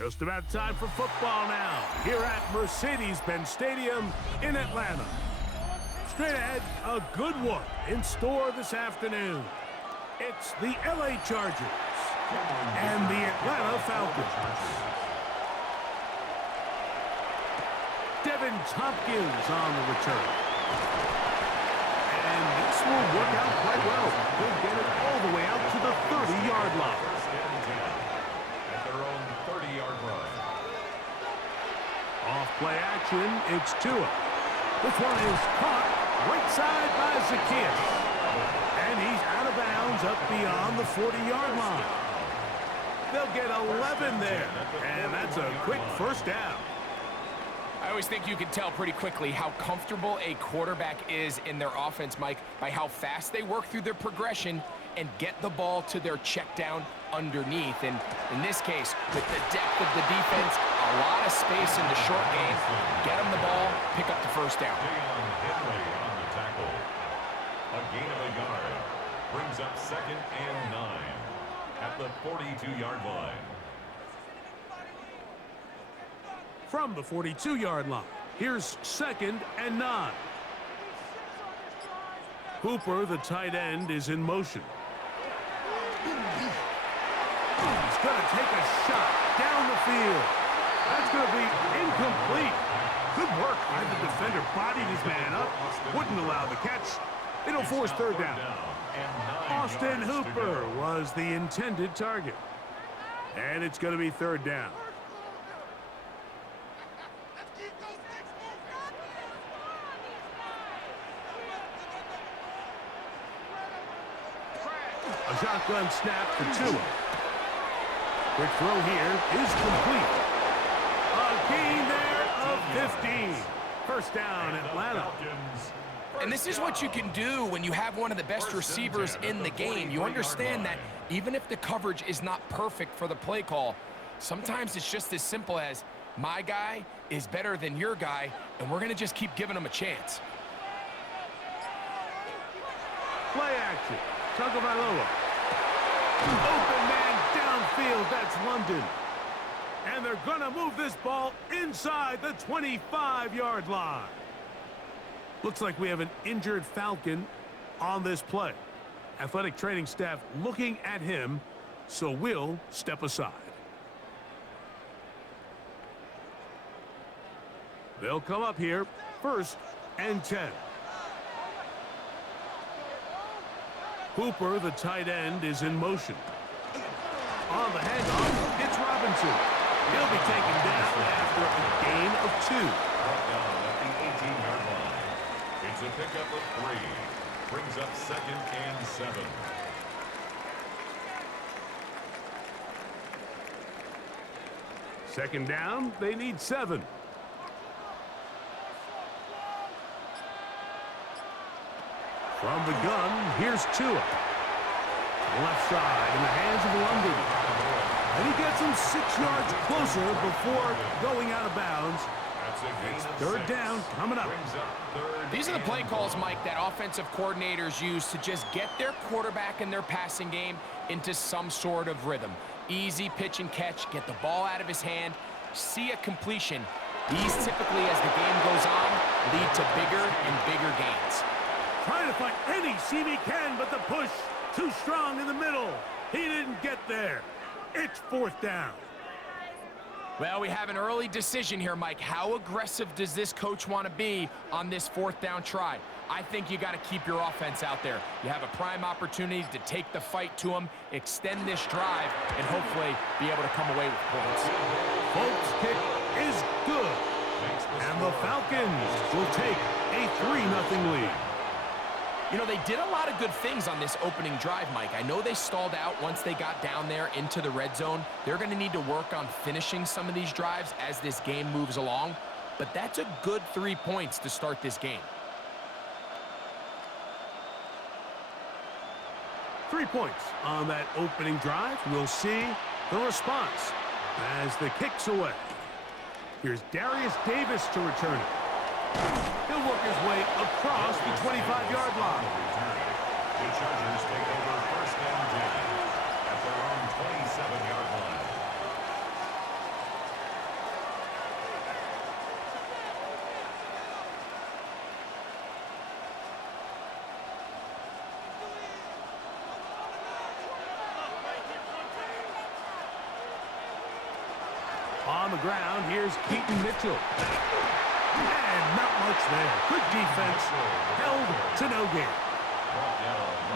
Just about time for football now, here at Mercedes-Benz Stadium in Atlanta. Straight ahead, a good one in store this afternoon. It's the LA Chargers and the Atlanta Falcons. Devin Tompkins on the return. And this will work out quite well. He'll get it all the way out to the 30-yard line. At their own 30-yard line. Off play action, it's Tua. This one is caught right side by Zacchaeus. And he's out of bounds up beyond the 40-yard line. They'll get 11 there. And that's a quick first down. I always think you can tell pretty quickly how comfortable a quarterback is in their offense, Mike, by how fast they work through their progression and get the ball to their check down underneath. And in this case, with the depth of the defense, a lot of space in the short game, get them the ball, pick up the first down. Henry on the tackle. A gain of a yard. Brings up 2nd and 9 at the 42-yard line. From the 42-yard line, here's 2nd and 9. Hooper, the tight end, is in motion. He's going to take a shot down the field. That's going to be incomplete. Good work by the defender. Bodied his man up. Wouldn't allow the catch. It'll force third down. Austin Hooper was the intended target. And it's going to be third down. A shotgun snap for Tua. Quick throw here is complete. A gain there of 15. First down, Atlanta. And this is what you can do when you have one of the best receivers in the game. You understand that even if the coverage is not perfect for the play call, sometimes it's just as simple as my guy is better than your guy, and we're going to just keep giving him a chance. Play action. Tagovailoa. Open man downfield. That's London. And they're going to move this ball inside the 25-yard line. Looks like we have an injured Falcon on this play. Athletic training staff looking at him, so we'll step aside. They'll come up here, 1st and 10. Hooper, the tight end, is in motion. On the handoff, it's Robinson. He'll be taken down after a gain of 2. Brought down at the 18-yard line. It's a pickup of 3. Brings up 2nd and 7. Second down, they need 7. From the gun, here's Tua. Left side in the hands of London. And he gets him 6 yards closer before going out of bounds. It's third down coming up. These are the play calls, Mike, that offensive coordinators use to just get their quarterback and their passing game into some sort of rhythm. Easy pitch and catch, get the ball out of his hand, see a completion. These typically, as the game goes on, lead to bigger and bigger gains. Trying to find any seam he can, but the push too strong in the middle. He didn't get there. It's 4th down. Well, we have an early decision here, Mike. How aggressive does this coach want to be on this 4th down try? I think you got to keep your offense out there. You have a prime opportunity to take the fight to them, extend this drive, and hopefully be able to come away with points. Folks' kick is good. And the Falcons will take a 3-0 lead. You know, they did a lot of good things on this opening drive, Mike. I know they stalled out once they got down there into the red zone. They're going to need to work on finishing some of these drives as this game moves along. But that's a good 3 points to start this game. 3 points on that opening drive. We'll see the response as the kick's away. Here's Darius Davis to return it. He'll work his way across the 25-yard line. The Chargers take over 1st and 10 at their own 27-yard line. On the ground, here's Keaton Mitchell. And not much there. Good defense. Held to no gain.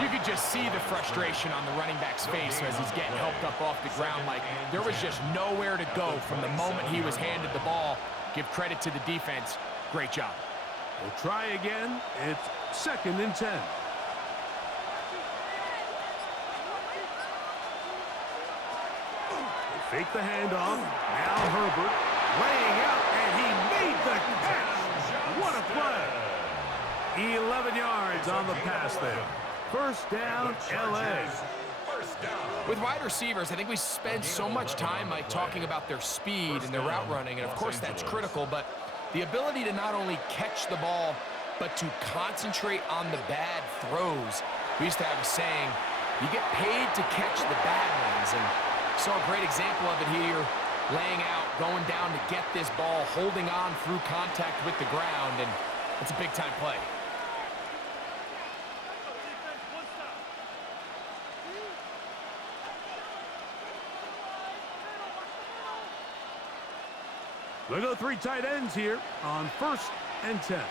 You could just see the frustration on the running back's face as he's getting helped up off the ground. Like, there was just nowhere to go from the moment he was handed the ball. Give credit to the defense. Great job. We'll try again. It's 2nd and 10. They fake the handoff. Now Herbert laying out, and he made the catch. What a play. 11 yards on the pass there. First down, L.A. With wide receivers, I think we spend so much time talking about their speed and their route running, and of course that's critical, but the ability to not only catch the ball, but to concentrate on the bad throws. We used to have a saying, you get paid to catch the bad ones, and saw a great example of it here, laying out, going down to get this ball, holding on through contact with the ground, and it's a big-time play. We'll go 3 tight ends here on 1st and 10.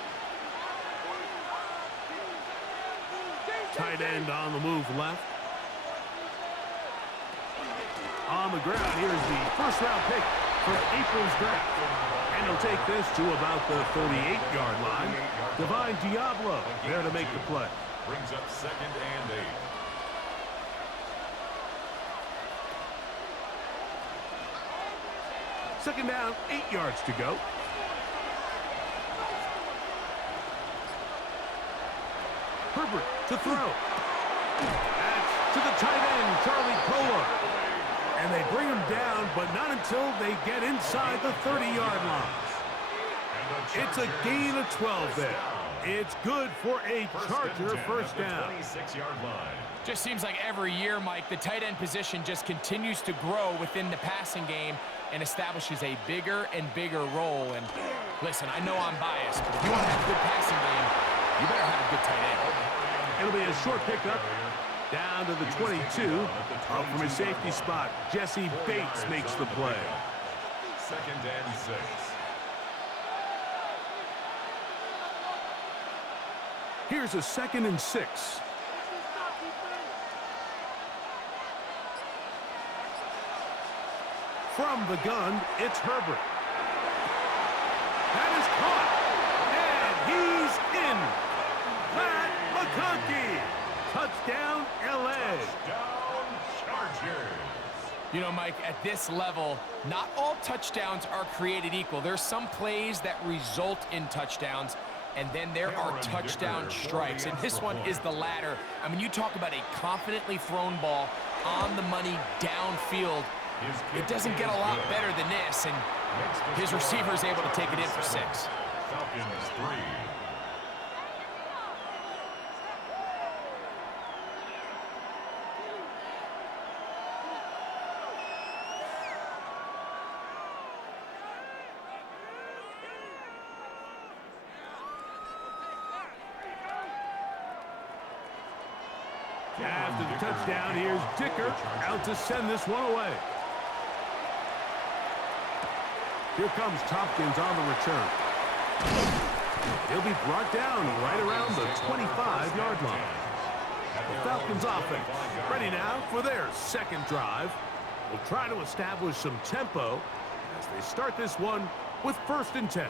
Tight end on the move left. On the ground, here's the first-round pick for April's draft. And he'll take this to about the 38-yard line. Divine Diablo there to make the play. Brings up 2nd and 8. Second down, 8 yards to go. Herbert to throw. That's to the tight end, Charlie Kolar. And they bring him down, but not until they get inside the 30-yard line. It's a gain of 12 there. It's good for a Charger first down. 26-yard line. Just seems like every year, Mike, the tight end position just continues to grow within the passing game and establishes a bigger and bigger role. And listen, I know I'm biased, but if you want to have a good passing game, you better have a good tight end. It'll be a short pickup down to the 22. Up from his safety spot, Jesse Bates makes the play. 2nd and 6. Here's a 2nd and 6. From the gun, it's Herbert. That is caught. And he's in. Pat McConkey. Touchdown, L.A. Touchdown, Chargers. You know, Mike, at this level, not all touchdowns are created equal. There's some plays that result in touchdowns, and then there are touchdown strikes. And this one is the latter. I mean, you talk about a confidently thrown ball on the money downfield. It doesn't get a lot better than this, and his receiver is able to take it in for 6. Falcons 3. After the touchdown, here's Dicker out to send this one away. Here comes Tompkins on the return. He'll be brought down right around the 25-yard line. The Falcons offense ready now for their 2nd drive. Will try to establish some tempo as they start this one with 1st and 10.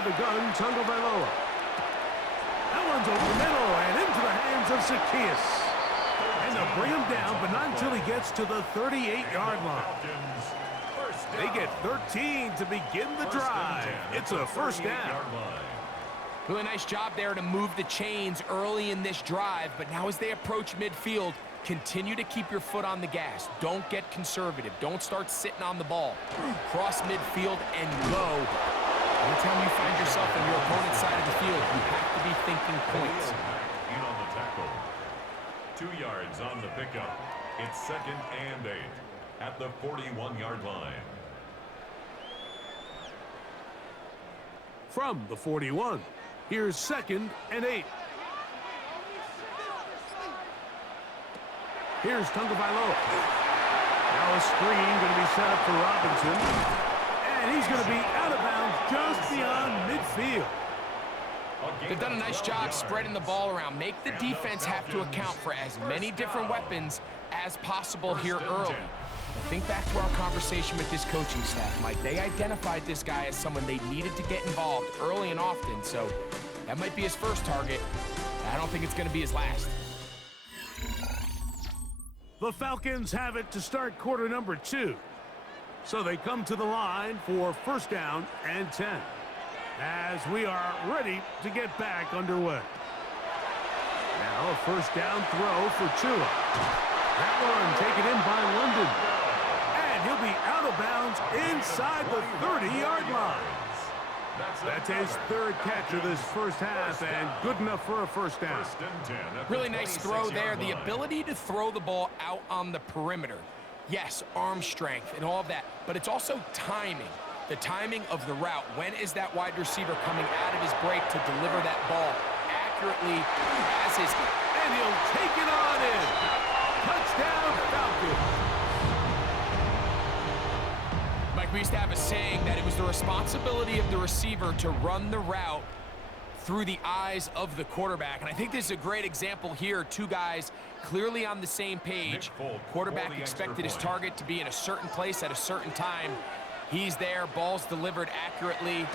The gun, Tagovailoa. That one's over the middle and into the hands of Zacchaeus. And they'll bring him down, but not until he gets to the 38-yard line. They get 13 to begin the drive. It's a first down. Really nice job there to move the chains early in this drive, but now as they approach midfield, continue to keep your foot on the gas. Don't get conservative. Don't start sitting on the ball. Cross midfield and go. Anytime you find yourself on your opponent's side of the field, you have to be thinking points. In on the tackle. 2 yards on the pickup. It's 2nd and 8 at the 41-yard line. from the 41. Here's 2nd and 8. Here's Tagovailoa. Now a screen going to be set up for Robinson. And he's going to be out of bounds just beyond midfield. They've done a nice job spreading the ball around. Make the defense have to account for as many different weapons as possible here early. But think back to our conversation with this coaching staff, Mike. They identified this guy as someone they needed to get involved early and often, so that might be his first target. I don't think it's going to be his last. The Falcons have it to start quarter number 2. So they come to the line for 1st down and 10. As we are ready to get back underway. Now a 1st down throw for Tua. That one taken in by London. And he'll be out of bounds inside the 30-yard line. That's his 3rd catch of this first half and good enough for a 1st down. Really nice throw there. The ability to throw the ball out on the perimeter. Yes, arm strength and all of that, but it's also timing. The timing of the route. When is that wide receiver coming out of his break to deliver that ball accurately as his... And he'll take it on in. Touchdown, Falcons. Mike, we used to have a saying that it was the responsibility of the receiver to run the route through the eyes of the quarterback. And I think this is a great example here. Two guys clearly on the same page. Quarterback expected his target to be in a certain place at a certain time. He's there, ball's delivered accurately.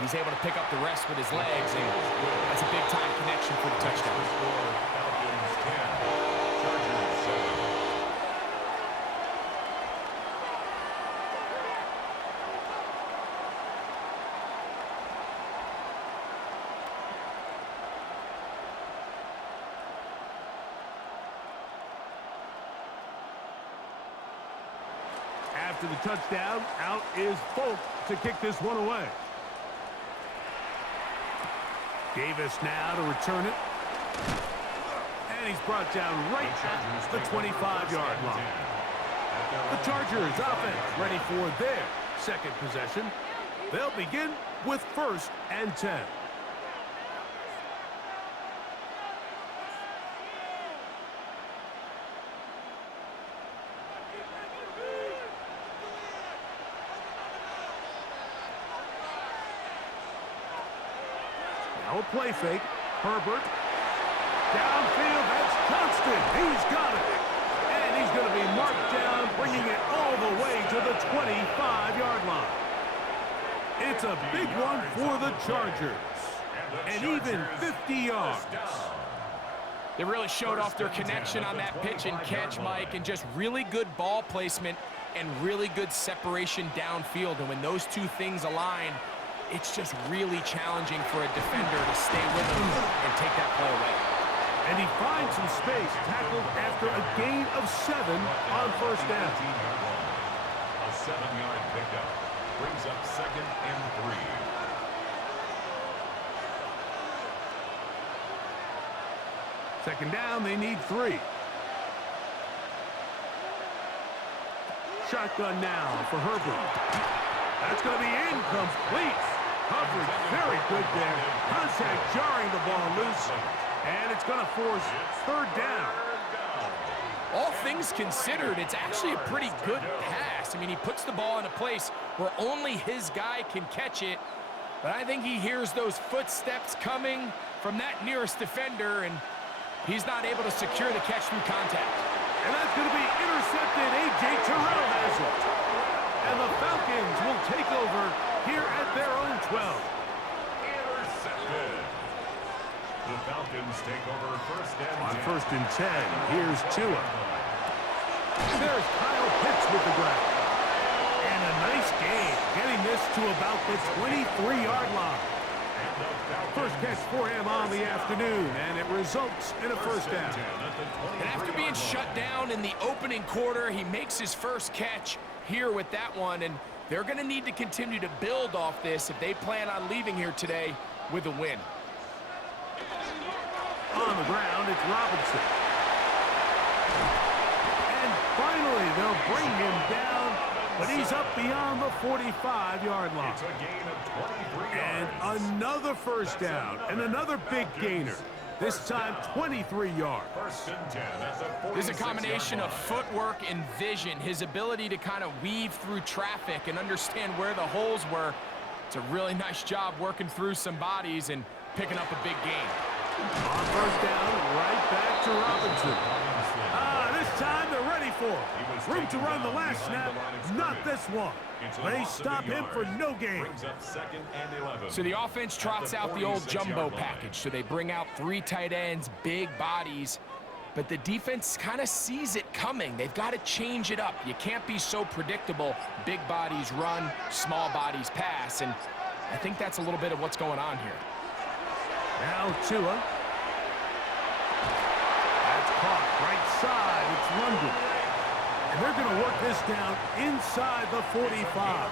He's able to pick up the rest with his legs, and that's a big-time connection for the touchdown. After the touchdown, out is Folk to kick this one away. Davis now to return it. And he's brought down right at the 25-yard line. The Chargers offense ready for their 2nd possession. They'll begin with 1st and 10. Now a play fake. Herbert. Downfield, that's Johnston. He's got it. And he's going to be marked down, bringing it all the way to the 25-yard line. It's a big one for the Chargers. And even 50 yards. They really showed off their connection on that pitch and catch, Mike, and just really good ball placement and really good separation downfield. And when those two things align, it's just really challenging for a defender to stay with him and take that play away. And he finds some space, tackled after a gain of 7 on 1st down. A 7-yard pickup brings up 2nd and 3. 2nd down, they need 3. Shotgun now for Herbert. That's going to be incomplete. Coverage very good there. Contact jarring the ball loose. And it's going to force 3rd down. All things considered, it's actually a pretty good pass. I mean, he puts the ball in a place where only his guy can catch it. But I think he hears those footsteps coming from that nearest defender, and he's not able to secure the catch through contact. And that's going to be intercepted. A.J. Terrell has it. And the Falcons will take over here at their own 12. Intercepted. The Falcons take over 1st and 10. On 1st and 10, here's Tua. There's Kyle Pitts with the grab. And a nice gain, getting this to about the 23-yard line. First catch for him on the afternoon, and it results in a 1st down. And after being shut down in the opening quarter, he makes his first catch here with that one, and they're going to need to continue to build off this if they plan on leaving here today with a win. On the ground, it's Robinson. And finally, they'll bring him down but he's up beyond the 45-yard line. It's a gain of 23 And yards. another first down, and another big gainer. This time, 23 yards. First and 10 at the 46-yard There's a combination of line. footwork and vision, his ability to kind of weave through traffic and understand where the holes were. It's a really nice job working through some bodies and picking up a big gain. On first down, right back to Robinson. This time they're ready for him. Room to run the last snap, not this one. They stop him for no gain. Brings up second and 11. So the offense trots out the old jumbo package. So they bring out 3 tight ends, big bodies, but the defense kind of sees it coming. They've got to change it up. You can't be so predictable. Big bodies run, small bodies pass, and I think that's a little bit of what's going on here. Now Tua. That's caught right side. It's London. And they're going to work this down inside the 45.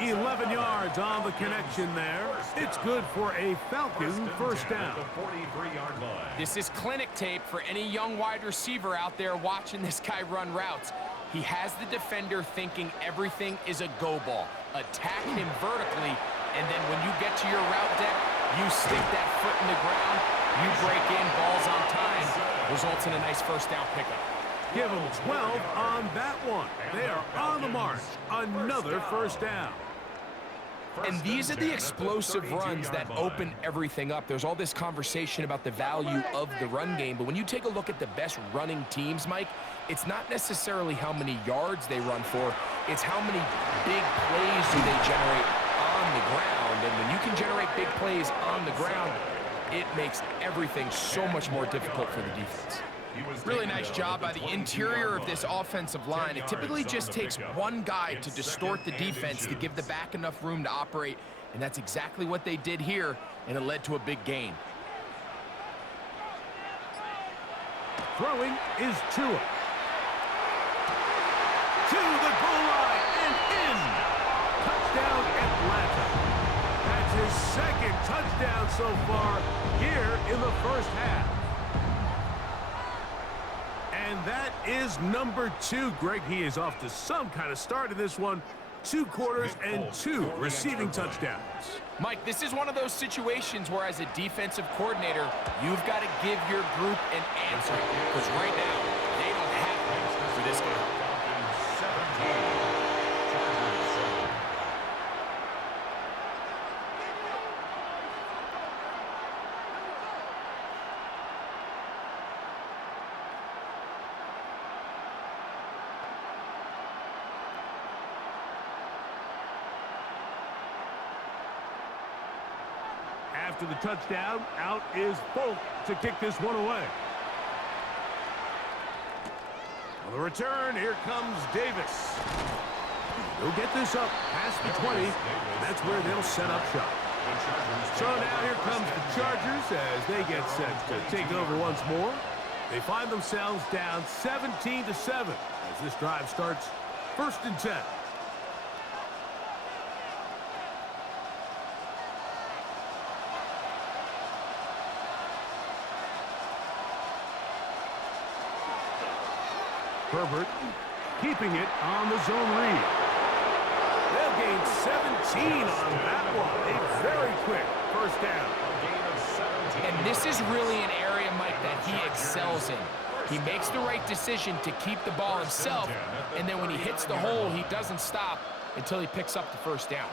11 yards on the connection there. It's good for a Falcon first down. The 43-yard line. This is clinic tape for any young wide receiver out there watching this guy run routes. He has the defender thinking everything is a go ball. Attack him vertically, and then when you get to your route deck, you stick that foot in the ground, you break in, balls on time, results in a nice first down pickup. Give them 12 on that one. They are on the march. Another first down. And these are the explosive runs that open everything up. There's all this conversation about the value of the run game, but when you take a look at the best running teams, Mike, it's not necessarily how many yards they run for, it's how many big plays do they generate on the ground. And when you can generate big plays on the ground, it makes everything so much more difficult for the defense. Really nice job by the interior of this offensive line. It typically just takes one guy to distort the defense to give the back enough room to operate, and that's exactly what they did here, and it led to a big gain. Throwing is Tua. To the goal line and in. Touchdown Atlanta. That's his second touchdown so far here in the first half. And that is number 2. Greg, he is off to some kind of start in this one. 2 quarters and 2 receiving touchdowns. Mike, this is one of those situations where as a defensive coordinator, you've got to give your group an answer. Because right now, they don't have one for this game. After the touchdown, out is Folk to kick this one away. On the return, here comes Davis. He'll get this up past the 20. That's where they'll set up shop. So now here comes the Chargers as they get set to take over once more. They find themselves down 17-7 as this drive starts 1st and 10. Herbert keeping it on the zone read. They'll gain 17 on that one. A very quick first down. And this is really an area, Mike, that he excels in. He makes the right decision to keep the ball himself, and then when he hits the hole, he doesn't stop until he picks up the first down.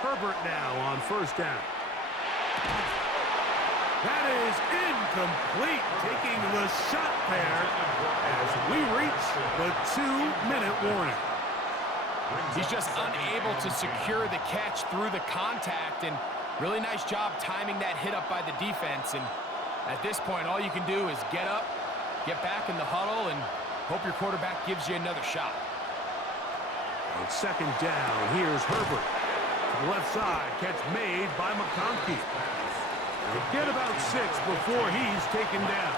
Herbert now on first down. That is incomplete, taking the shot there as we reach the 2-minute warning. He's just unable to secure the catch through the contact, and really nice job timing that hit up by the defense. And at this point, all you can do is get up, get back in the huddle, and hope your quarterback gives you another shot. On second down, here's Herbert. To the left side, catch made by McConkey. Get about 6 before he's taken down.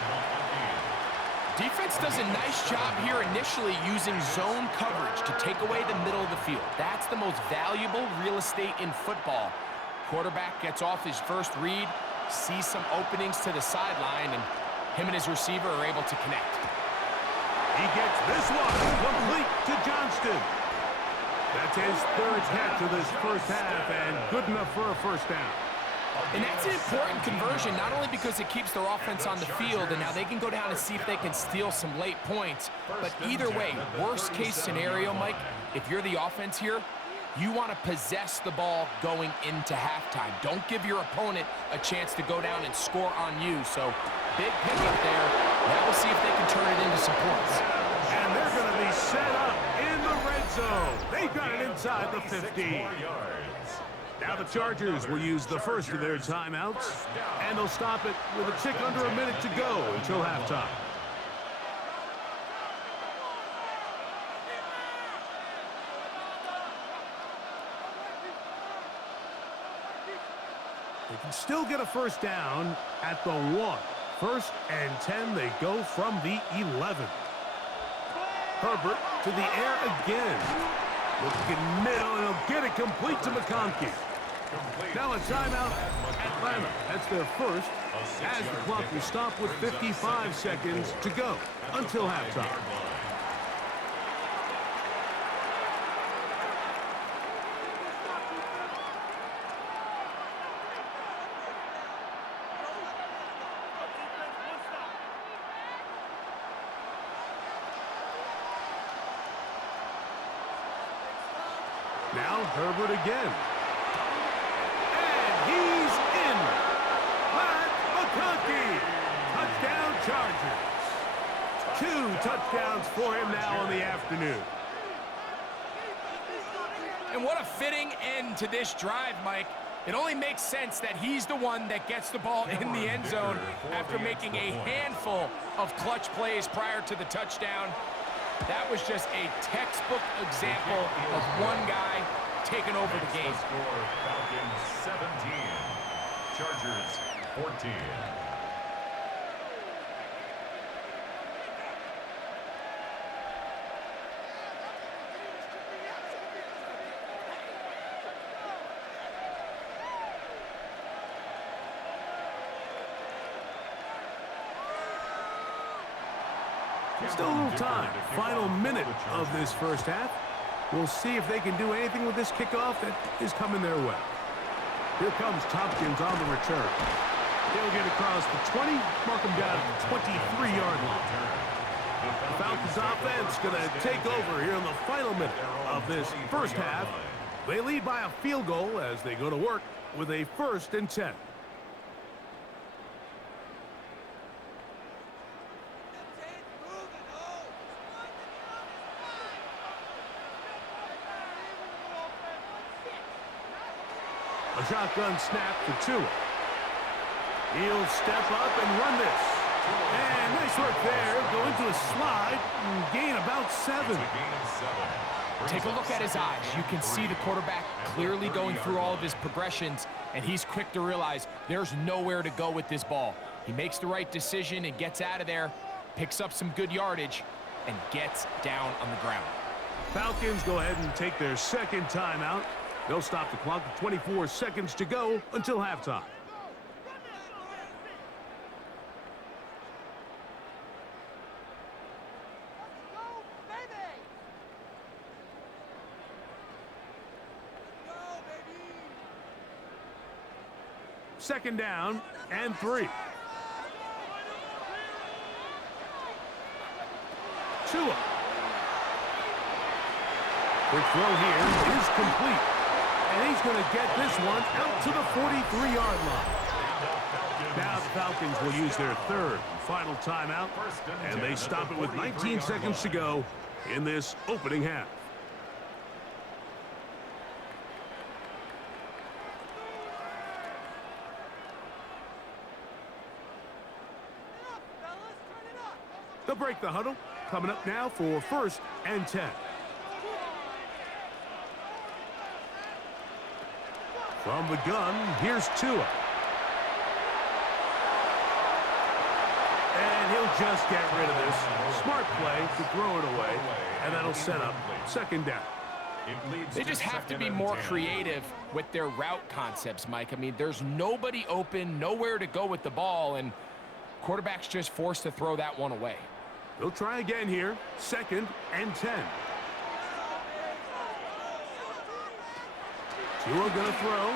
Defense does a nice job here initially using zone coverage to take away the middle of the field. That's the most valuable real estate in football. Quarterback gets off his first read, sees some openings to the sideline, and him and his receiver are able to connect. He gets this one complete to Johnston. That's his 3rd catch of this first half, and good enough for a first down. And that's an important conversion, not only because it keeps their offense on the field, and now they can go down and see if they can steal some late points. But either way, worst case scenario, Mike, if you're the offense here, you want to possess the ball going into halftime. Don't give your opponent a chance to go down and score on you. So big pickup there. Now we'll see if they can turn it into some points. And they're going to be set up in the red zone. They've got it inside the 50. Now the Chargers will use the first of their timeouts, and they'll stop it with a tick under a minute to go until halftime. They can still get a first down at the 1. 1st and 10, they go from the 11. Herbert to the air again. Looking middle, and he'll get it complete to McConkey. Now a timeout, Atlanta. That's their first, as the clock will stop with 55 seconds to go until halftime. Now Herbert again. And he's in. Matt McConkey. Touchdown Chargers. 2 touchdowns for him now on the afternoon. And what a fitting end to this drive, Mike. It only makes sense that he's the one that gets the ball in the end zone after making a handful of clutch plays prior to the touchdown. That was just a textbook example of one guy taking over the game. Falcons 17, Chargers 14. Still a little time. Final minute of this first half. We'll see if they can do anything with this kickoff that is coming their way. Here comes Tompkins on the return. He'll get across the 20, mark him down at the 23-yard line. The Falcons offense going to take over here in the final minute of this first half. They lead by a field goal as they go to work with a 1st and 10. A shotgun snap for Tua. He'll step up and run this. And nice work there. Go into a slide and gain about 7. Take a look at his eyes. You can see the quarterback clearly going through all of his progressions, and he's quick to realize there's nowhere to go with this ball. He makes the right decision and gets out of there, picks up some good yardage, and gets down on the ground. Falcons go ahead and take their 2nd timeout. They'll stop the clock with 24 seconds to go until halftime. Second down and 3. Tua. Quick throw here is complete. And he's going to get this one out to the 43-yard line. Now the Falcons will use their 3rd and final timeout, and they stop it with 19 seconds to go in this opening half. They'll break the huddle. Coming up now for 1st and 10. From the gun, here's Tua. just get rid of this. Smart play to throw it away, and that'll set up second down. They just have to be more creative with their route concepts, Mike. I mean, there's nobody open, nowhere to go with the ball, and quarterback's just forced to throw that one away. They'll try again here. 2nd and 10. Tua gonna throw.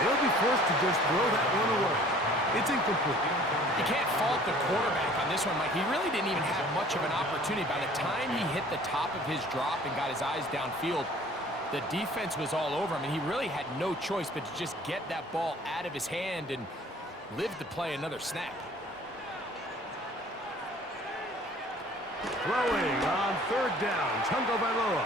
They'll be forced to just throw that one away. It's incomplete. You can't fault the quarterback on this one, Mike. He really didn't even have much of an opportunity. By the time he hit the top of his drop and got his eyes downfield, the defense was all over him, and he really had no choice but to just get that ball out of his hand and live to play another snap. Throwing on 3rd down, Tagovailoa.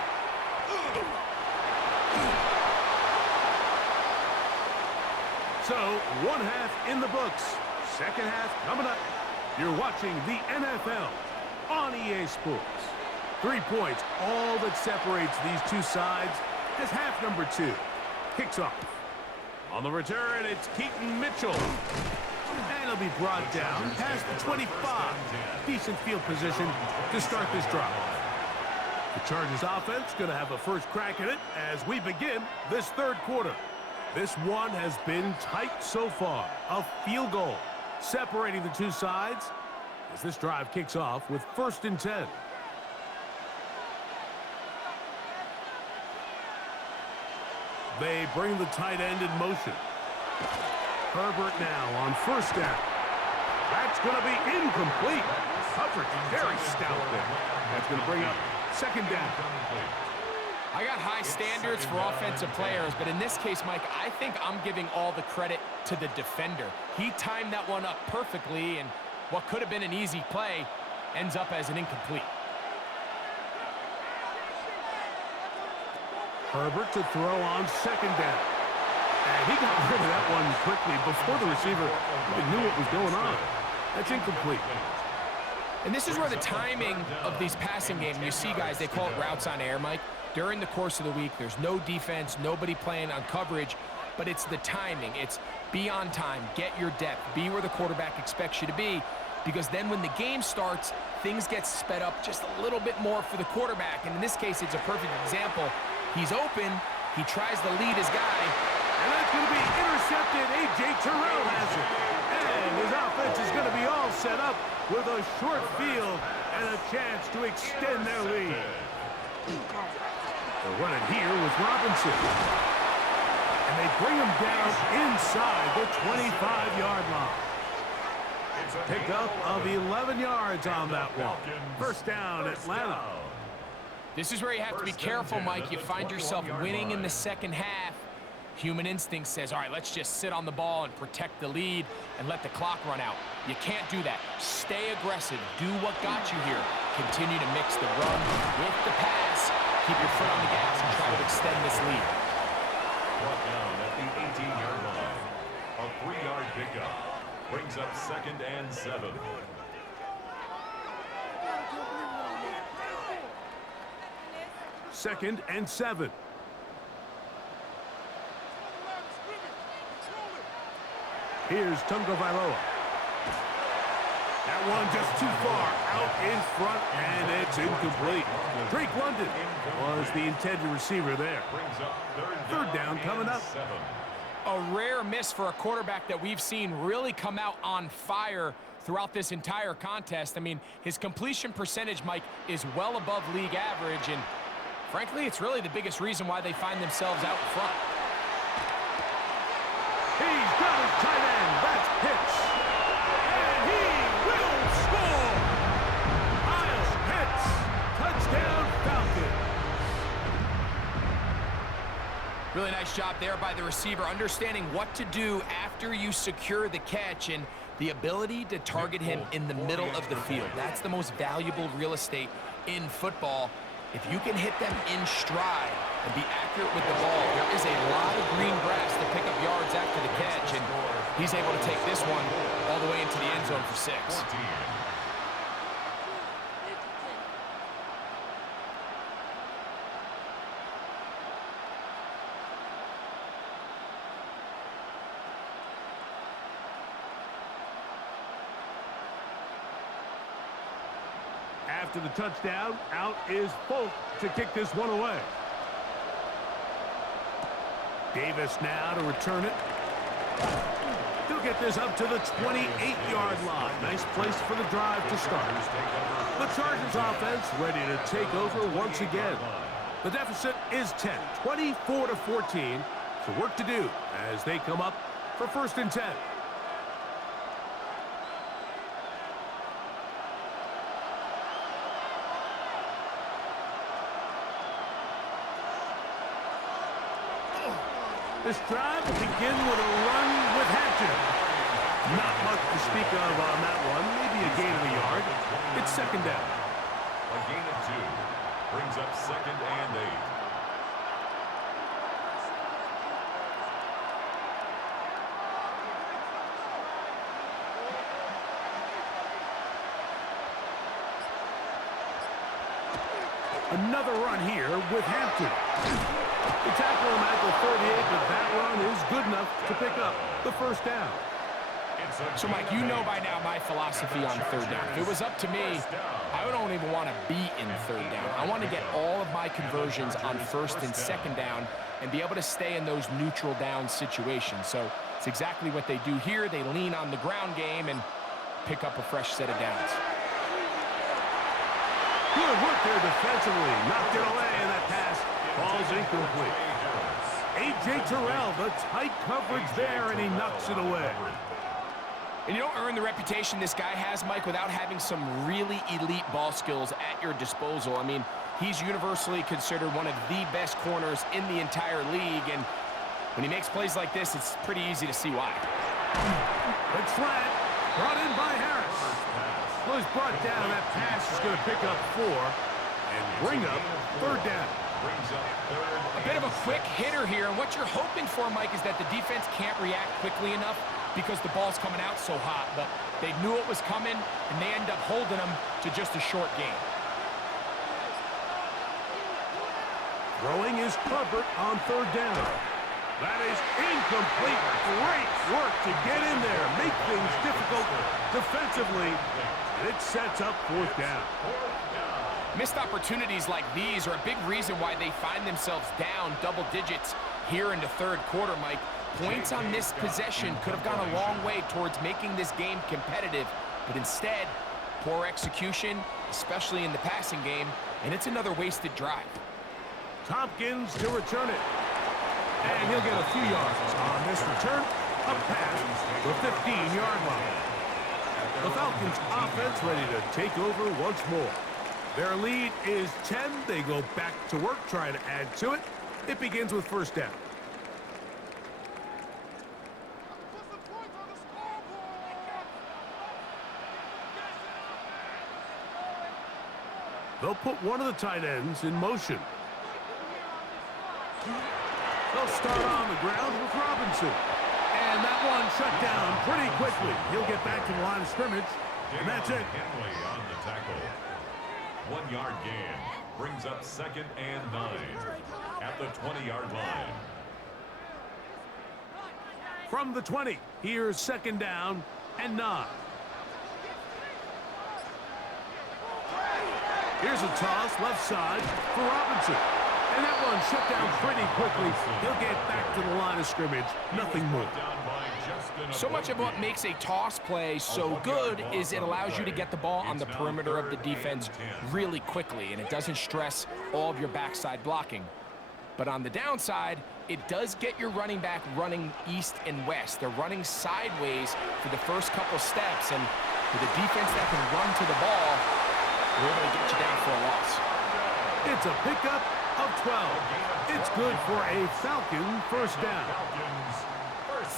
So, 1 half in the books. Second half coming up. You're watching the NFL on EA Sports. 3 points, all that separates these two sides as half number 2 kicks off. On the return, it's Keaton Mitchell. And he'll be brought down past the 25. Decent field position to start this drive. The Chargers offense going to have a first crack at it as we begin this 3rd quarter. This one has been tight so far. A field goal separating the two sides as this drive kicks off with 1st and 10. They bring the tight end in motion. Herbert now on 1st down. That's going to be incomplete. Coverage very stout there. That's going to bring up 2nd down. I got high standards for offensive players, but in this case, Mike, I think I'm giving all the credit to the defender. He timed that one up perfectly, and what could have been an easy play ends up as an incomplete. Herbert to throw on 2nd down. And he got rid of that one quickly before the receiver even knew what was going on. That's incomplete. And this is where the timing of these passing games, you see guys, they call it routes on air, Mike. During the course of the week, there's no defense, nobody playing on coverage, but it's the timing. It's be on time, get your depth, be where the quarterback expects you to be, because then when the game starts, things get sped up just a little bit more for the quarterback. And in this case, it's a perfect example. He's open, he tries to lead his guy. And that's going to be intercepted. A.J. Terrell has it. And his offense is going to be all set up with a short field and a chance to extend their lead. They're running here with Robinson. And they bring him down inside the 25-yard line. Pickup of 11 yards on that one. 1st down, Atlanta. This is where you have to be careful, Mike. You find yourself winning in the 2nd half. Human instinct says, all right, let's just sit on the ball and protect the lead and let the clock run out. You can't do that. Stay aggressive. Do what got you here. Continue to mix the run with the pass. Keep your foot on the gas and try to extend this lead. Brought down at the 18-yard line. A 3-yard pickup brings up 2nd and 7. Second and 7. Here's Tagovailoa. That one just too far out in front, and it's incomplete. Drake London was the intended receiver there. 3rd down coming up. A rare miss for a quarterback that we've seen really come out on fire throughout this entire contest. I mean, his completion percentage, Mike, is well above league average, and frankly, it's really the biggest reason why they find themselves out in front. He's got his tight end. That's Pitts. And he will score. Kyle Pitts. Touchdown Falcons. Really nice job there by the receiver, understanding what to do after you secure the catch and the ability to target him in the middle of the field. That's the most valuable real estate in football. If you can hit them in stride and be accurate with the ball, there is a lot of green grass to pick up yards after the catch, and he's able to take this one all the way into the end zone for 6. After the touchdown, out is Folk to kick this one away. Davis now to return it. He'll get this up to the 28-yard line. Nice place for the drive to start. The Chargers offense ready to take over once again. The deficit is 10, 24-14. So work to do as they come up for 1st and 10. This drive will begin with a run with Hampton. Not much to speak of on that one. Maybe a gain of a yard. It's 2nd down. A gain of 2 brings up 2nd and 8. Another run here with Hampton. The tackle him at the 38, but that run is good enough to pick up the 1st down. So, Mike, you know by now my philosophy on 3rd down. If it was up to me, I don't even want to be in 3rd down. I want to get all of my conversions on 1st and 2nd down and be able to stay in those neutral down situations. So it's exactly what they do here. They lean on the ground game and pick up a fresh set of downs. Good work there defensively. Knocked it away, and that pass falls incomplete. A.J. Terrell, the tight coverage there, and he knocks it away. And you don't earn the reputation this guy has, Mike, without having some really elite ball skills at your disposal. I mean, he's universally considered one of the best corners in the entire league, and when he makes plays like this, it's pretty easy to see why. The slant brought in by Harris. Well, he's brought down. That pass is going to pick up 4 and bring up 3rd down. A bit of a quick hitter here, and what you're hoping for, Mike, is that the defense can't react quickly enough because the ball's coming out so hot. But they knew it was coming, and they end up holding them to just a short gain. Throwing is Herbert on 3rd down. That is incomplete. Great work to get in there, make things difficult defensively, and it sets up 4th down. Missed opportunities like these are a big reason why they find themselves down double digits here in the 3rd quarter, Mike. Points on this possession could have gone a long way towards making this game competitive, but instead, poor execution, especially in the passing game, and it's another wasted drive. Tompkins to return it. And he'll get a few yards on this return, up past the 15-yard line. The Falcons offense ready to take over once more. Their lead is 10. They go back to work, trying to add to it. It begins with 1st down. They'll put one of the tight ends in motion. They'll start on the ground with Robinson. And that one shut down pretty quickly. He'll get back to the line of scrimmage, and that's it. Henley on the tackle. 1-yard gain brings up 2nd and 9 at the 20-yard line. From the 20, here's 2nd down and 9. Here's a toss left side for Robinson. And that one shut down pretty quickly. He'll get back to the line of scrimmage. Nothing more. So much of what makes a toss play so good is it allows you to get the ball on the perimeter of the defense really quickly, and it doesn't stress all of your backside blocking. But on the downside, it does get your running back running east and west. They're running sideways for the first couple steps, and with a defense that can run to the ball, we're able to get you down for a loss. It's a pickup of 12. It's good for a Falcon 1st down.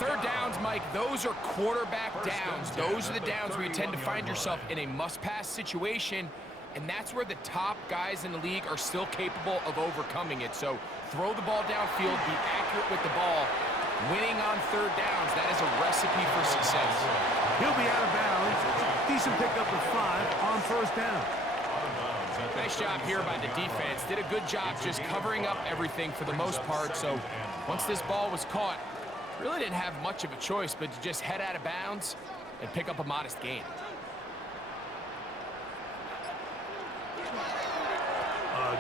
3rd downs, Mike, those are quarterback downs. Those are the downs where you tend to find yourself in a must-pass situation, and that's where the top guys in the league are still capable of overcoming it. So throw the ball downfield, be accurate with the ball. Winning on 3rd downs, that is a recipe for success. He'll be out of bounds. Decent pickup of 5 on 1st down. Nice job here by the defense. Did a good job just covering up everything for the most part. So once this ball was caught, really didn't have much of a choice but to just head out of bounds and pick up a modest gain.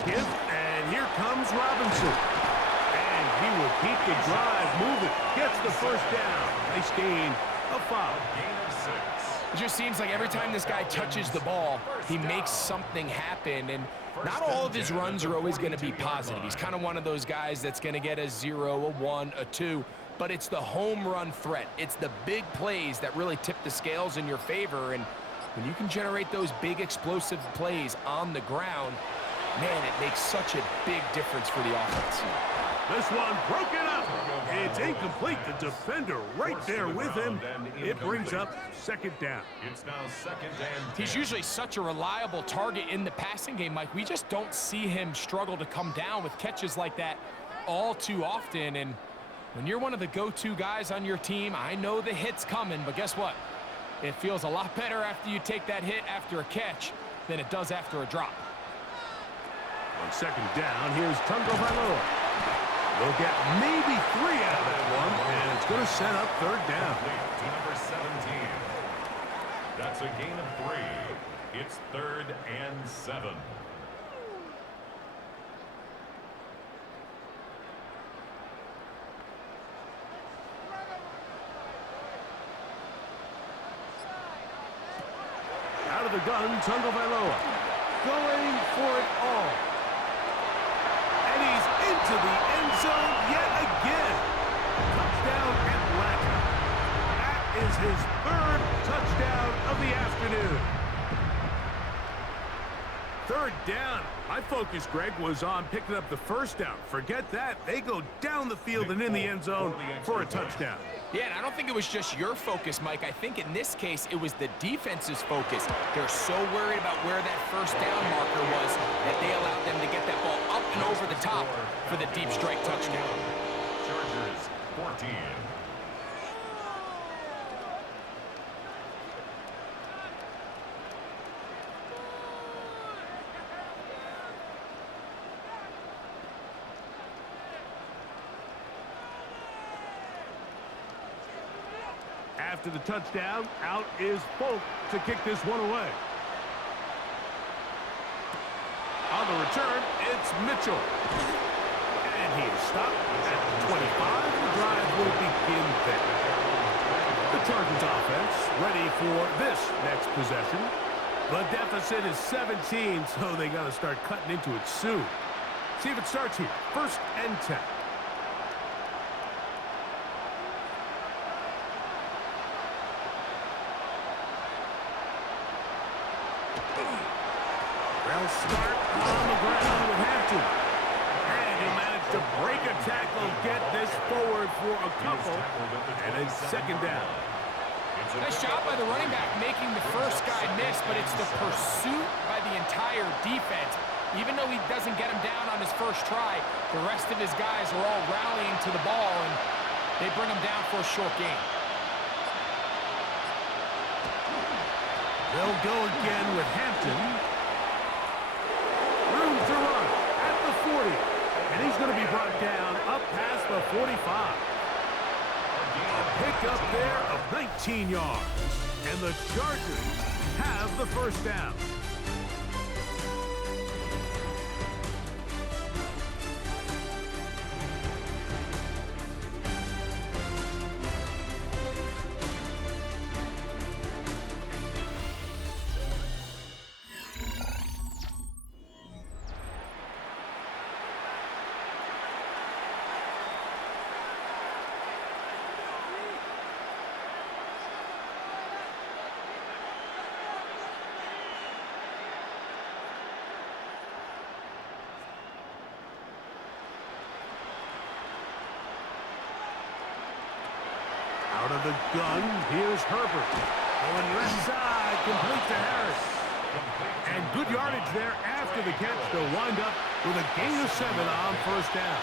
Give, and here comes Robinson. And he will keep the drive moving. Gets the first down. Nice gain, a foul. Gain of 6. It just seems like every time this guy touches the ball, he makes something happen. And not all of his runs are always going to be positive. He's kind of one of those guys that's going to get a 0, a 1, a 2. But it's the home run threat. It's the big plays that really tip the scales in your favor. And when you can generate those big explosive plays on the ground, man, it makes such a big difference for the offense. This one broken up. It's incomplete. The defender right there with him. It brings up second down. It's now 2nd and 10. He's usually such a reliable target in the passing game, Mike. We just don't see him struggle to come down with catches like that all too often. And when you're one of the go-to guys on your team, I know the hit's coming, but guess what? It feels a lot better after you take that hit after a catch than it does after a drop. On second down, here's Tungo Vailoa. They'll get maybe 3 out of that one, and it's going to set up third down. To number 17. That's a gain of 3. It's 3rd and 7. Out of the gun, Tungo Vailoa. Going for it all. And he's into the end zone yet again. Touchdown Atlanta. That is his 3rd touchdown of the afternoon. 3rd down. My focus, Greg, was on picking up the first down. Forget that. They go down the field and in the end zone for a touchdown. Yeah, and I don't think it was just your focus, Mike. I think in this case, it was the defense's focus. They're so worried about where that first down marker was that they allowed them to get that ball up and over the top for the deep strike touchdown. Chargers 14. After the touchdown, out is Folk to kick this one away. On the return, it's Mitchell. And he is stopped at the 25. The drive will begin there. The Chargers offense ready for this next possession. The deficit is 17, so they got to start cutting into it soon. See if it starts here. 1st and 10. They'll start on the ground with Hampton. And he'll manage to break a tackle, get this forward for a couple, and then 2nd down. Nice job by the running back making the first guy miss, but it's the pursuit by the entire defense. Even though he doesn't get him down on his first try, the rest of his guys are all rallying to the ball, and they bring him down for a short gain. They'll go again with Hampton. Room to run at the 40. And he's going to be brought down up past the 45. A pickup there of 19 yards. And the Chargers have the first down. Out of the gun, here's Herbert. Going left side, complete to Harris. And good yardage there after the catch to wind up with a gain of 7 on 1st down.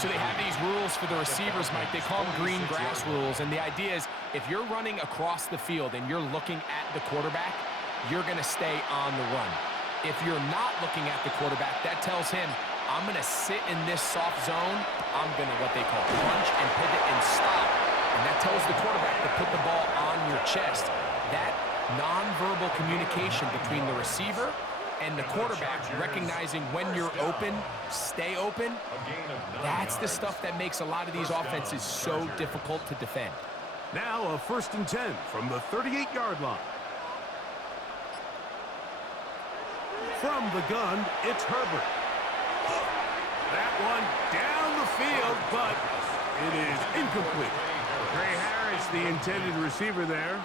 So they have these rules for the receivers, Mike. They call them green grass rules. And the idea is if you're running across the field and you're looking at the quarterback, you're going to stay on the run. If you're not looking at the quarterback, that tells him, I'm going to sit in this soft zone. I'm going to, what they call, punch and pivot and stop. And that tells the quarterback to put the ball on your chest. That nonverbal communication between the receiver And the quarterback recognizing when you're open, stay open, that's the stuff that makes a lot of these offenses so difficult to defend. Now a 1st and 10 from the 38-yard line. From the gun, it's Herbert. That one down the field, but it is incomplete. Trey Harris, the intended receiver there,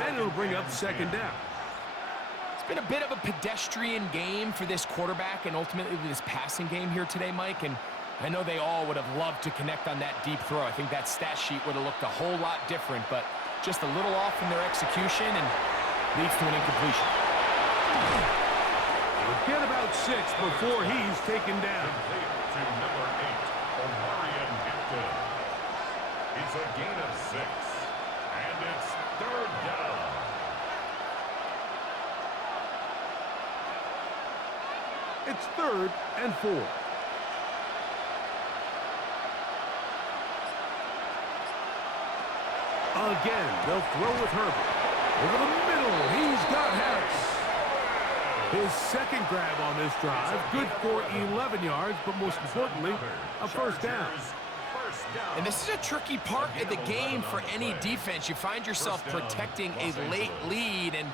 and it'll bring up 2nd down. It's been a bit of a pedestrian game for this quarterback and ultimately this passing game here today, Mike, and I know they all would have loved to connect on that deep throw. I think that stat sheet would have looked a whole lot different, but just a little off in their execution and leads to an incompletion. He'll get about 6 before he's taken down. To number 8, Omarion Hampton. It's a gain of 6, and it's 3rd down. It's 3rd and 4. Again, they'll throw with Herbert. Over the middle, he's got Harris. His 2nd grab on this drive, good for 11 yards, but most importantly, a 1st down. And this is a tricky part of the game for any defense. You find yourself protecting a late lead, and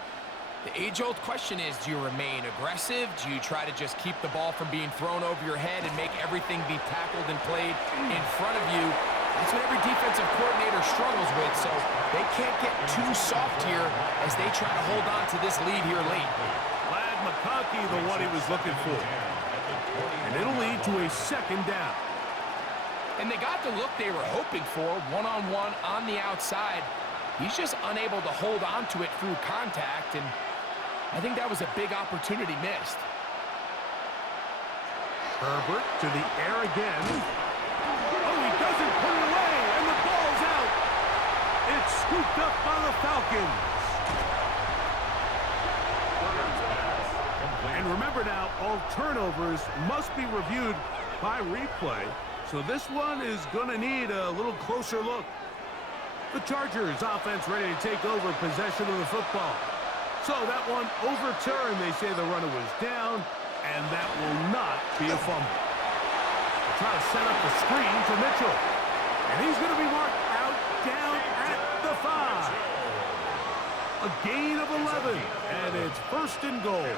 the age-old question is, do you remain aggressive? Do you try to just keep the ball from being thrown over your head and make everything be tackled and played in front of you? That's what every defensive coordinator struggles with, so they can't get too soft here as they try to hold on to this lead here late. Glad McConkey, the one he was looking for. And it'll lead to a 2nd down. And they got the look they were hoping for, one-on-one on the outside. He's just unable to hold on to it through contact, and I think that was a big opportunity missed. Herbert to the air again. Oh, he doesn't put it away, and the ball's out. It's scooped up by the Falcons. And remember now, all turnovers must be reviewed by replay, so this one is going to need a little closer look. The Chargers offense ready to take over possession of the football. So that one overturned. They say the runner was down, and that will not be a fumble. Try to set up the screen to Mitchell. And he's going to be marked out down at the 5. A gain of 11, and it's 1st and goal.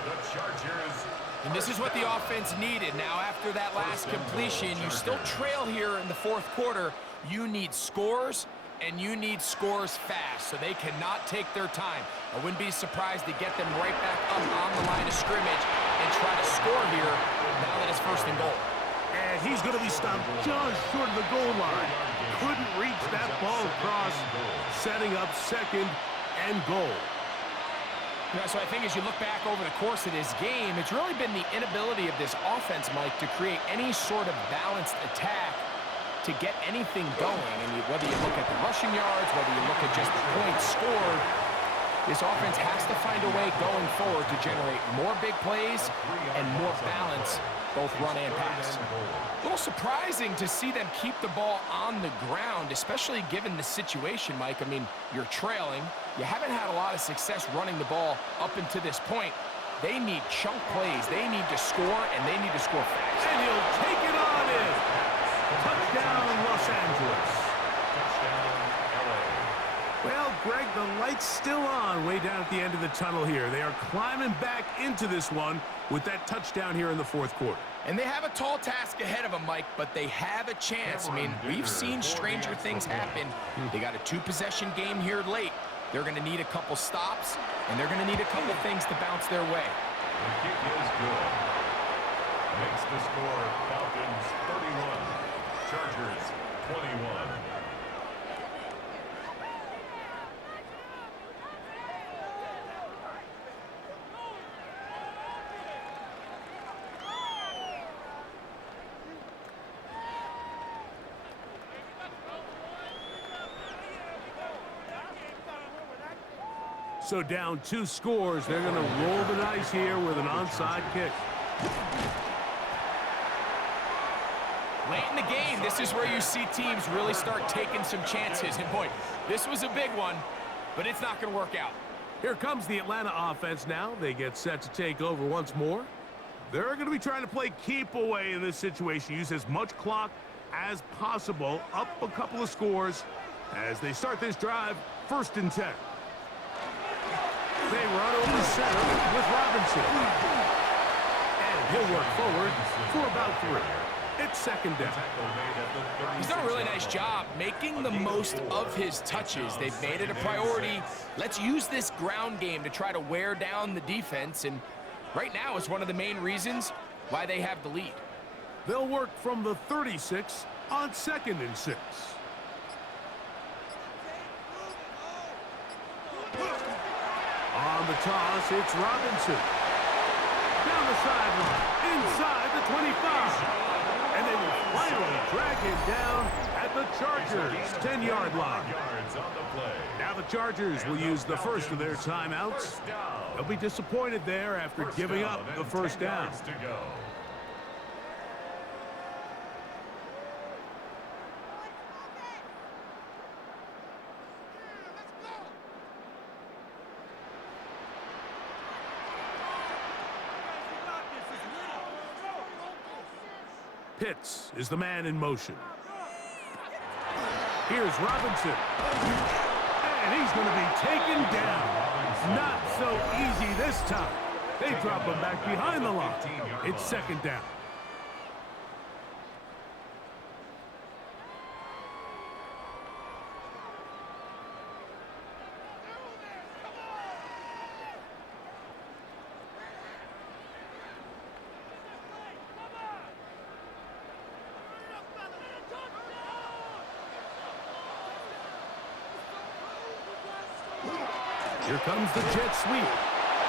And this is what the offense needed. Now, after that last completion, you still trail here in the 4th quarter. You need scores, and you need scores fast, so they cannot take their time. I wouldn't be surprised to get them right back up on the line of scrimmage and try to score here now that it's 1st and goal. And he's going to be stopped just short of the goal line. Couldn't reach that ball across, setting up 2nd and goal. Yeah, so I think as you look back over the course of this game, it's really been the inability of this offense, Mike, to create any sort of balanced attack to get anything going. And whether you look at the rushing yards, whether you look at just the points scored, this offense has to find a way going forward to generate more big plays and more balance, both run and pass. A little surprising to see them keep the ball on the ground, especially given the situation, Mike. I mean, you're trailing. You haven't had a lot of success running the ball up until this point. They need chunk plays. They need to score, and they need to score fast. And he'll take it on in. Touchdown, Los Angeles. Well, Greg, the light's still on way down at the end of the tunnel here. They are climbing back into this one with that touchdown here in the 4th quarter. And they have a tall task ahead of them, Mike, but they have a chance. I mean, we've seen stranger things happen. They got a 2-possession game here late. They're going to need a couple stops, and they're going to need a couple things to bounce their way. The kick is good. Makes the score Falcons 31, Chargers 21. So down 2 scores. They're going to roll the dice here with an onside kick. Late in the game, this is where you see teams really start taking some chances. And boy, this was a big one, but it's not going to work out. Here comes the Atlanta offense now. They get set to take over once more. They're going to be trying to play keep away in this situation. Use as much clock as possible. Up a couple of scores as they start this drive. 1st and 10. They run over center with Robinson. And he'll work forward for about 3. It's 2nd down. He's done a really nice job making the most of his touches. They've made it a priority. Let's use this ground game to try to wear down the defense. And right now is one of the main reasons why they have the lead. They'll work from the 36 on 2nd and 6. On the toss, it's Robinson. Down the sideline, inside the 25. And they will finally drag him down at the Chargers' 10-yard line. Now the Chargers will use the first of their timeouts. They'll be disappointed there after giving up the 1st down. Pitts is the man in motion. Here's Robinson. And he's going to be taken down. Not so easy this time. They drop him back behind the line. It's 2nd down. Here comes the jet sweep.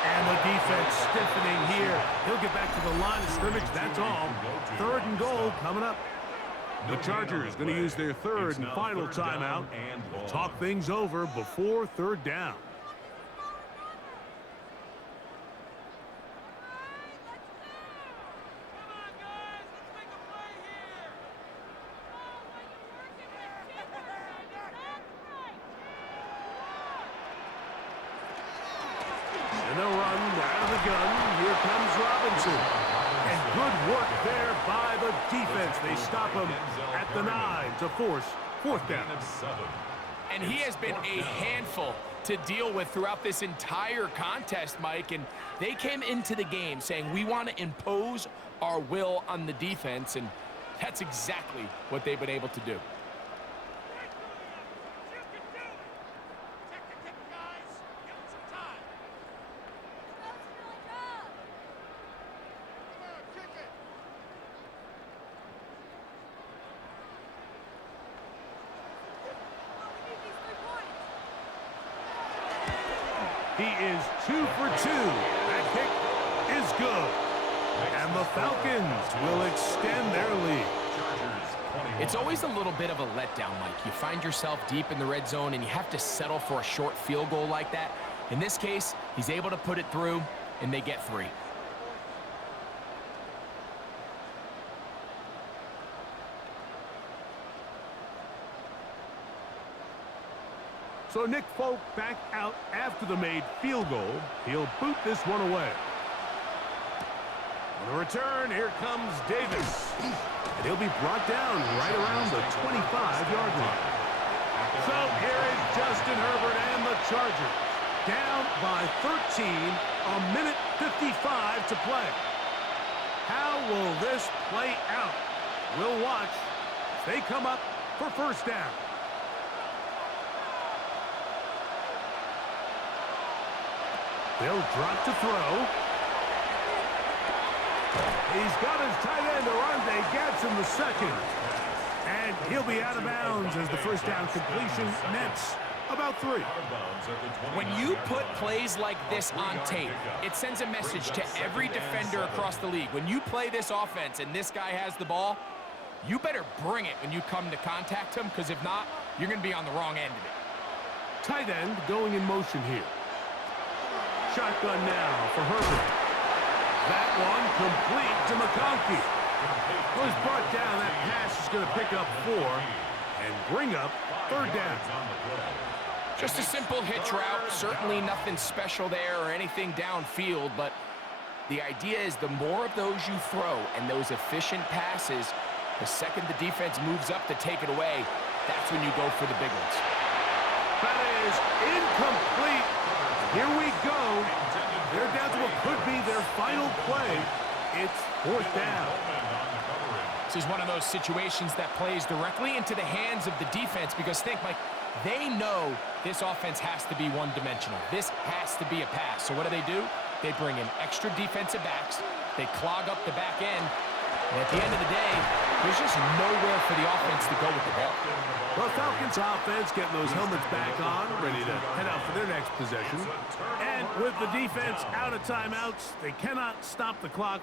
And the defense stiffening here. He'll get back to the line of scrimmage, that's all. 3rd and goal coming up. The Chargers going to use their 3rd and final timeout. We'll talk things over before 3rd down. And they'll run out of the gun. Here comes Robinson. And good work there by the defense. They stop him at the 9 to force 4th down. And he has been a handful to deal with throughout this entire contest, Mike. And they came into the game saying, we want to impose our will on the defense. And that's exactly what they've been able to do. He is 2 for 2. That kick is good. And the Falcons will extend their lead. It's always a little bit of a letdown, Mike. You find yourself deep in the red zone and you have to settle for a short field goal like that. In this case, he's able to put it through and they get 3. So Nick Folk back out after the made field goal. He'll boot this one away. On the return, here comes Davis. And he'll be brought down right around the 25-yard line. So here is Justin Herbert and the Chargers. Down by 13, a minute 55 to play. How will this play out? We'll watch as they come up for 1st down. They'll drop to throw. He's got his tight end, Arande Gadsden, the 2nd. And he'll be out of bounds as the 1st down completion nets about 3. When you put plays like this on tape, it sends a message to every defender across the league. When you play this offense and this guy has the ball, you better bring it when you come to contact him, because if not, you're going to be on the wrong end of it. Tight end going in motion here. Shotgun now for Herbert. That one complete to McConkey. Was brought down. That pass is going to pick up 4 and bring up 3rd down. Just a simple hitch route. Certainly nothing special there or anything downfield, but the idea is the more of those you throw and those efficient passes, the second the defense moves up to take it away, that's when you go for the big ones. That is incomplete. Here we go. They're down to what could be their final play. It's fourth down. This is one of those situations that plays directly into the hands of the defense because think, Mike, they know this offense has to be one-dimensional. This has to be a pass. So what do? They bring in extra defensive backs. They clog up the back end. And at the end of the day, there's just nowhere for the offense to go with the ball. Well, Falcons offense getting those helmets back on, ready to head out for their next possession. And with the defense out of timeouts, they cannot stop the clock.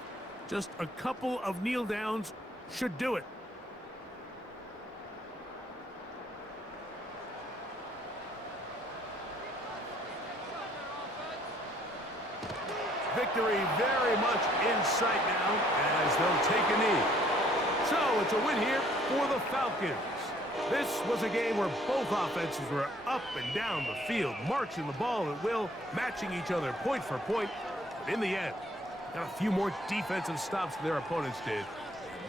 Just a couple of kneel downs should do it. Victory very much in sight now as they'll take a knee. So it's a win here for the Falcons. This was a game where both offenses were up and down the field, marching the ball at will, matching each other point for point. But in the end, got a few more defensive stops than their opponents did.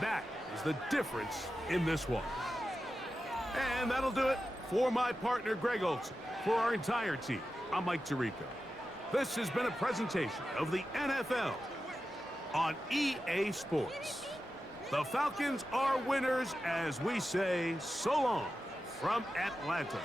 That is the difference in this one. And that'll do it for my partner, Greg Olson. For our entire team, I'm Mike Tirico. This has been a presentation of the NFL on EA Sports. The Falcons are winners as we say so long from Atlanta.